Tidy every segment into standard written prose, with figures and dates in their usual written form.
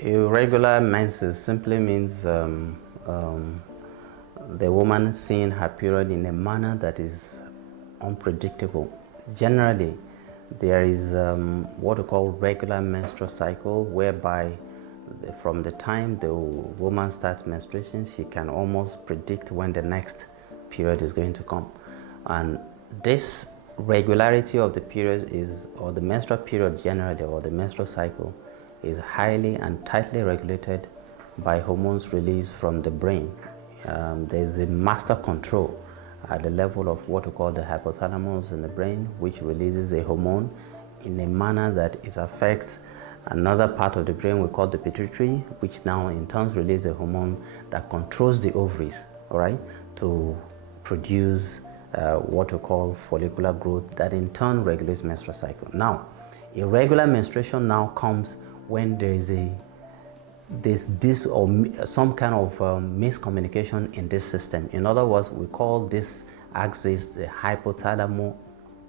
Irregular menses simply means the woman seeing her period in a manner that is unpredictable. Generally, there is what we call regular menstrual cycle, whereby from the time the woman starts menstruation, she can almost predict when the next period is going to come. And this regularity of the period is, or the menstrual period generally, or the menstrual cycle, is highly and tightly regulated by hormones released from the brain. There's a master control at the level of what we call the hypothalamus in the brain, which releases a hormone in a manner that it affects another part of the brain we call the pituitary, which now in turn releases a hormone that controls the ovaries, all right, to produce what we call follicular growth, that in turn regulates menstrual cycle. Now, irregular menstruation now comes when there is this or some kind of miscommunication in this system. In other words, we call this axis the hypothalamus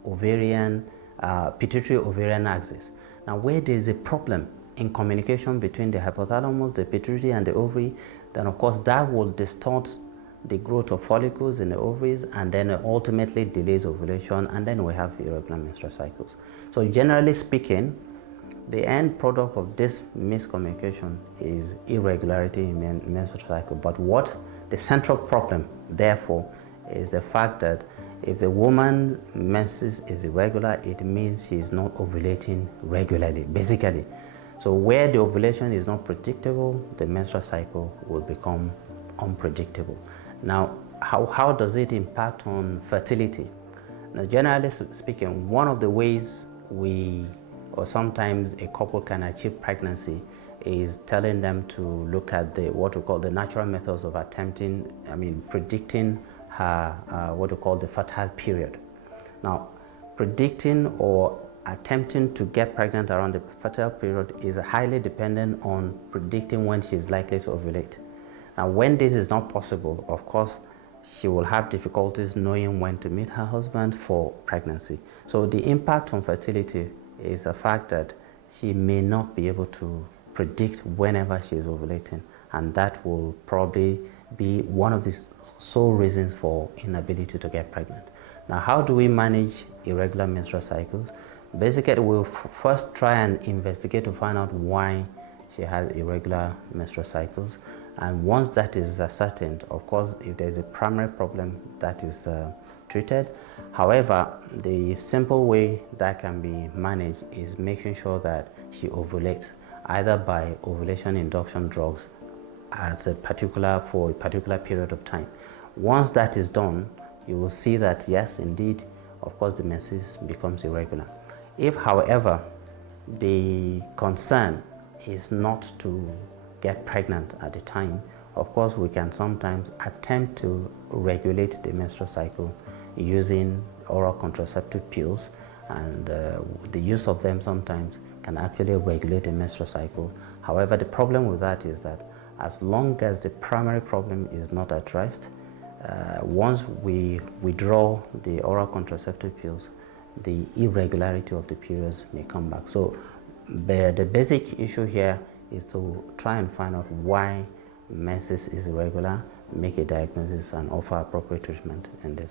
ovarian pituitary ovarian axis. Now, where there is a problem in communication between the hypothalamus, the pituitary, and the ovary, then of course that will distort the growth of follicles in the ovaries, and then ultimately delays ovulation, and then we have irregular menstrual cycles. So generally speaking, the end product of this miscommunication is irregularity in menstrual cycle. But what the central problem, therefore, is the fact that if the woman's menses is irregular, it means she is not ovulating regularly, basically. So where the ovulation is not predictable, the menstrual cycle will become unpredictable. Now, how does it impact on fertility? Now, generally speaking, one of the ways or sometimes a couple can achieve pregnancy is telling them to look at what we call the natural methods of predicting her, what we call the fertile period. Now, predicting or attempting to get pregnant around the fertile period is highly dependent on predicting when she is likely to ovulate. Now, when this is not possible, of course, she will have difficulties knowing when to meet her husband for pregnancy. So the impact on fertility is the fact that she may not be able to predict whenever she is ovulating, and that will probably be one of the sole reasons for inability to get pregnant. Now, how do we manage irregular menstrual cycles? Basically, we'll first try and investigate to find out why she has irregular menstrual cycles, and once that is ascertained, of course, if there's a primary problem, that is treated. However, the simple way that can be managed is making sure that she ovulates, either by ovulation induction drugs for a particular period of time. Once that is done, you will see that yes, indeed, of course, the menses becomes irregular. If, however, the concern is not to get pregnant at the time, of course, we can sometimes attempt to regulate the menstrual cycle using oral contraceptive pills, and the use of them sometimes can actually regulate the menstrual cycle. However, the problem with that is that as long as the primary problem is not addressed, once we withdraw the oral contraceptive pills, the irregularity of the periods may come back. So the basic issue here is to try and find out why menses is irregular, make a diagnosis, and offer appropriate treatment in this.